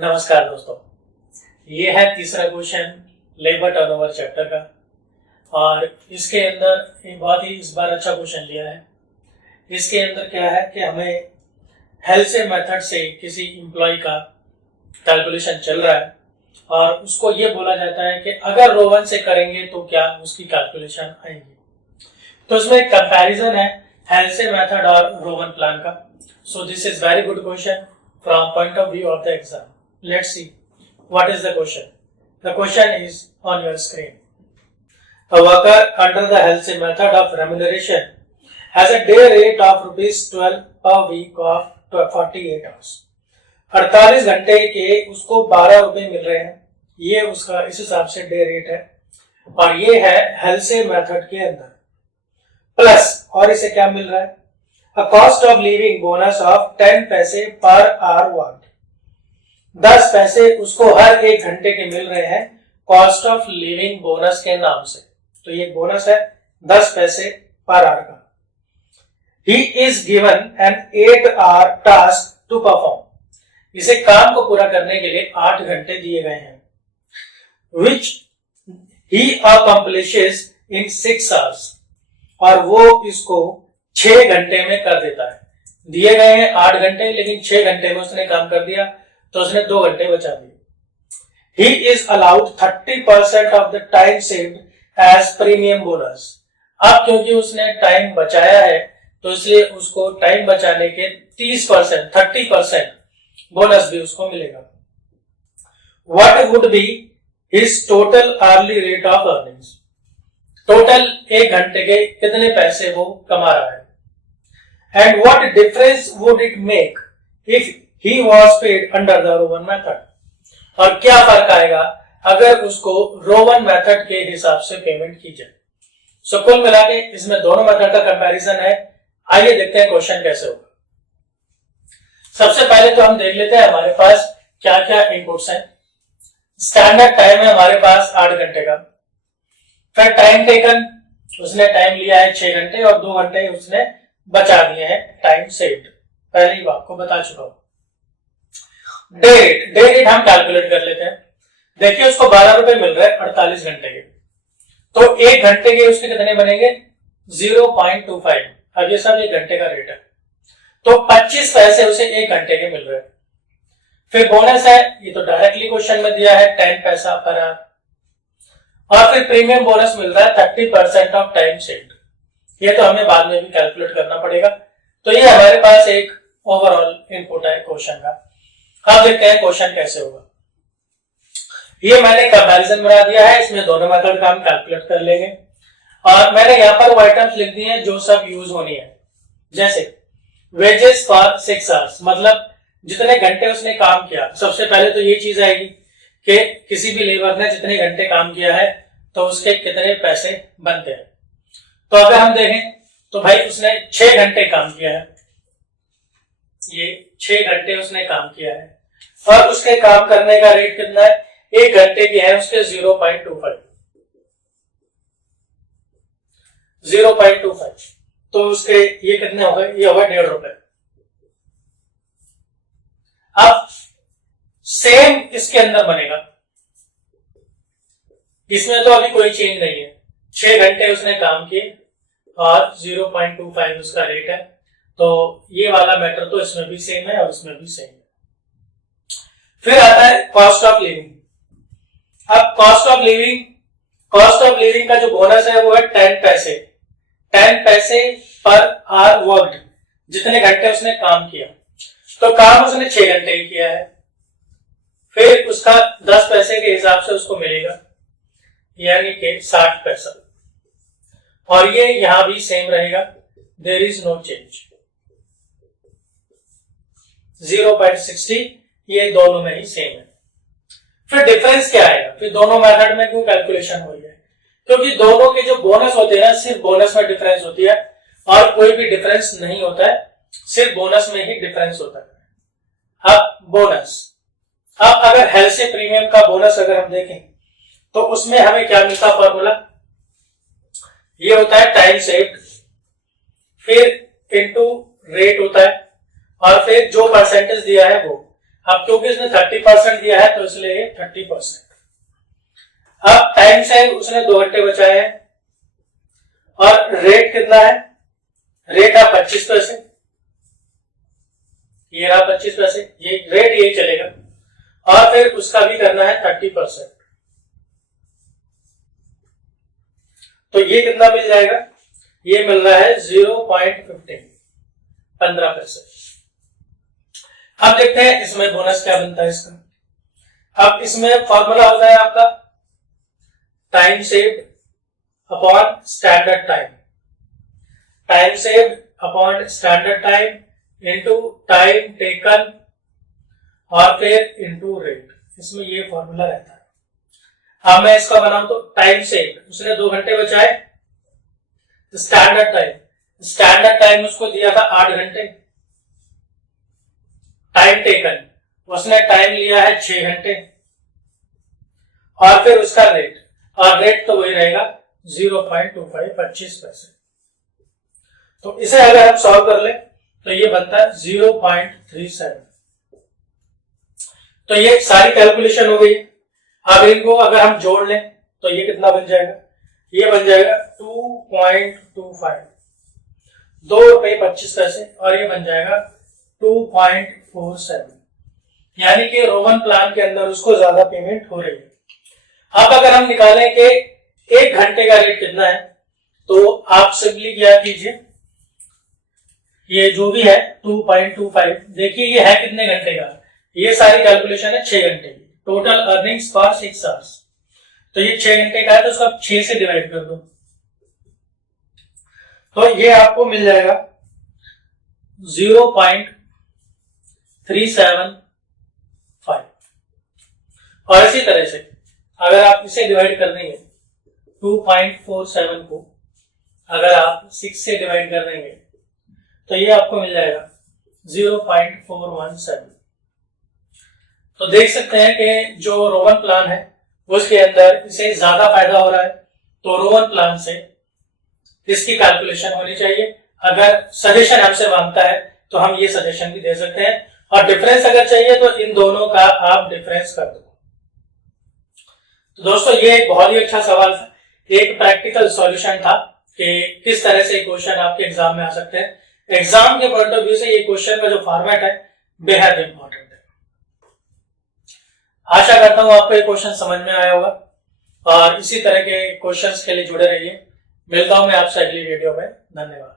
नमस्कार दोस्तों, ये है तीसरा क्वेश्चन लेबर टर्नओवर चैप्टर का। और इसके अंदर एक बहुत ही इस बार अच्छा क्वेश्चन लिया है। इसके अंदर क्या है कि हमें हेल्से मेथड से किसी एम्प्लॉय का कैलकुलेशन चल रहा है और उसको ये बोला जाता है कि अगर रोवन से करेंगे तो क्या उसकी कैलकुलेशन आएगी। तो इसमें एक कंपैरिजन है हेल्से मेथड और रोवन प्लान का। So this is very good question from point of view of the exam. Let's see what is the question. The question is on your screen. A worker under the Halsey method of remuneration has a day rate of rupees 12 per week of 48 hours. 48 घंटे के उसको 12 रुपए मिल रहे हैं। ये उसका इस हिसाब से डे रेट है और ये है हेल्से मेथड के अंदर। प्लस और इसे क्या मिल रहा है? A cost of living bonus of 10 पैसे पर आवर वर्क। 10 पैसे उसको हर एक घंटे के मिल रहे हैं कॉस्ट ऑफ लिविंग बोनस के नाम से। तो ये बोनस है 10 पैसे पर आवर का। He is given an 8-hour task to perform। इसे काम को पूरा करने के लिए 8 घंटे दिए गए हैं, which he accomplishes in 6 hours। और वो इसको 6 घंटे में कर देता है। दिए गए हैं 8 घंटे, लेकिन 6 घंटे में उसने काम कर दिया तो उसने 2 घंटे बचा दिए। He is allowed 30% of the time saved as premium bonus। अब क्योंकि उसने टाइम बचाया है तो इसलिए उसको टाइम बचाने के 30% बोनस भी उसको मिलेगा। What would be his total hourly rate of earnings? Total 1 घंटे के कितने पैसे वो कमा रहा है। And what difference would it make if he was paid under the Rowan method? और क्या फर्क आएगा अगर उसको रोवन मेथड के हिसाब से पेमेंट की जाए। सो कुल मिला के इसमें दोनों मेथड का कंपैरिजन है। आइए देखते हैं क्वेश्चन कैसे होगा। सबसे पहले तो हम देख लेते हैं हमारे पास क्या क्या इनपुट्स हैं। स्टैंडर्ड टाइम है हमारे पास 8 घंटे का। फिर टाइम टेकन, उसने टाइम लिया है 6 घंटे और 2 घंटे उसने बचा दिए हैं टाइम सेव्ड। पहले ही आपको बता चुका हूं। डे रेट हम कैलकुलेट कर लेते हैं। देखिए उसको 12 रुपए मिल रहे हैं 48 घंटे के, तो 1 घंटे के उसके कितने बनेंगे? 0.25। अब ये सब 1 घंटे का रेट है, तो 25 पैसे उसे 1 घंटे के मिल रहे हैं। फिर बोनस है, ये तो डायरेक्टली क्वेश्चन में दिया है 10 पैसा पर आवर। और फिर प्रीमियम बोनस मिल रहा है 30% ऑफ टाइम सेव्ड। ये तो हमें बाद में भी कैलकुलेट करना पड़ेगा। तो ये हमारे पास एक ओवरऑल इनपुट है क्वेश्चन का। अब देखते हैं क्वेश्चन कैसे होगा। ये मैंने कंपैरिजन बना दिया है, इसमें दोनों मेथड का हम कैलकुलेट कर लेंगे। और मैंने यहाँ पर वो आइटम्स लिख दिए हैं जो सब यूज होनी है। जैसे वेजेस फॉर 6 आवर्स, मतलब जितने घंटे उसने काम किया। सबसे पहले तो ये चीज आएगी कि किसी भी लेबर ने जितने घंटे काम किया है तो उसके कितने पैसे बनते हैं। तो अगर हम देखें तो भाई उसने 6 घंटे काम किया है, ये 6 घंटे उसने काम किया है और उसके काम करने का रेट कितना है? 1 घंटे की है उसके 0.25। तो उसके ये कितने हो गए? ये होगा 1.5 रुपए। अब सेम इसके अंदर बनेगा, इसमें तो अभी कोई चेंज नहीं है। 6 घंटे उसने काम किए और 0.25 उसका रेट है, तो ये वाला मैटर तो इसमें भी सेम है और इसमें भी सेम है। फिर आता है कॉस्ट ऑफ लिविंग। अब कॉस्ट ऑफ लिविंग का जो बोनस है वो है 10 पैसे। 10 पैसे पर आवर वर्कड, जितने घंटे उसने काम किया। तो काम उसने 6 घंटे ही किया है, फिर उसका 10 पैसे के हिसाब से उसको मिलेगा, यानी कि 60 पैसा। और ये यहां भी सेम रहेगा, देयर इज नो चेंज। 0.60 ये दोनों में ही सेम है। फिर डिफरेंस क्या आएगा? फिर दोनों मेथड में क्यों कैलकुलेशन हुई है? क्योंकि दोनों के जो बोनस होते हैं ना, सिर्फ बोनस में डिफरेंस होती है और कोई भी डिफरेंस नहीं होता है, सिर्फ बोनस में ही डिफरेंस होता है। अब बोनस, अब अगर हेल्से प्रीमियम का बोनस अगर हम देखें तो उसमें हमें क्या मिलता है? फॉर्मूला ये होता है टाइम सेव्ड, फिर इनटू रेट होता है और फिर जो परसेंटेज दिया है वो। अब क्योंकि इसने 30% दिया है तो इसलिए ये 30%। अब टाइम से उसने 2 घंटे बचाए हैं और रेट कितना है, रेट है 25 पैसे, ये रहा 25 पैसे, ये रेट यही चलेगा। और फिर उसका भी करना है 30%, तो ये कितना मिल जाएगा, ये मिल रहा है 0.15, 15 पैसे। अब देखते हैं इसमें बोनस क्या बनता है इसका। अब इसमें फॉर्मूला होता है आपका time saved upon standard time, time saved upon standard time into time taken और फिर इनटू रेट, इसमें ये फॉर्मूला रहता है। अब मैं इसका बनाऊं तो टाइम सेव्ड, उसने 2 घंटे बचाए, स्टैंडर्ड टाइम उसको दिया था 8 घंटे, टाइम टेकन उसने टाइम लिया है 6 घंटे, और फिर उसका रेट, और रेट तो वही रहेगा 0.25, 25 पैसे। तो इसे अगर हम सॉल्व कर ले तो ये बनता है 0.37। तो ये सारी कैलकुलेशन हो गई। अब इनको अगर हम जोड़ लें तो ये कितना बन जाएगा, ये बन जाएगा 2.25, 2 रुपए 25 पैसे, और ये बन जाएगा 2.47, यानी कि रोमन प्लान के अंदर उसको ज्यादा पेमेंट हो रही है। अब अगर हम निकालें कि 1 घंटे का रेट कितना है, तो आप सिंपली क्या कीजिए, ये जो भी है 2.25, देखिए ये है कितने घंटे का, ये सारी कैलकुलेशन है 6 घंटे की, टोटल अर्निंग्स फॉर 6 आवर्स, तो ये 6 घंटे का है तो उसको आप 6 से डिवाइड कर दो, तो ये आपको मिल जाएगा 0.375। और इसी तरह से अगर आप इसे डिवाइड कर देंगे 2.47 को अगर आप 6 से डिवाइड कर देंगे तो ये आपको मिल जाएगा 0.417। तो देख सकते हैं कि जो रोमन प्लान है उसके अंदर इसे ज्यादा फायदा हो रहा है, तो रोमन प्लान से इसकी कैलकुलेशन होनी चाहिए। अगर सजेशन हमसे मांगता है तो हम ये सजेशन भी दे सकते हैं, और डिफरेंस अगर चाहिए तो इन दोनों का आप डिफरेंस कर दो। तो दोस्तों ये एक बहुत ही अच्छा सवाल था, एक प्रैक्टिकल सॉल्यूशन था कि किस तरह से क्वेश्चन आपके एग्जाम में आ सकते हैं। एग्जाम के पॉइंट ऑफ व्यू से ये क्वेश्चन का जो फॉर्मेट है बेहद इंपॉर्टेंट है। आशा करता हूं आपको ये क्वेश्चन समझ में आया होगा, और इसी तरह के क्वेश्चंस के लिए जुड़े रहिए। मिलता हूं मैं आपसे अगली वीडियो में। धन्यवाद।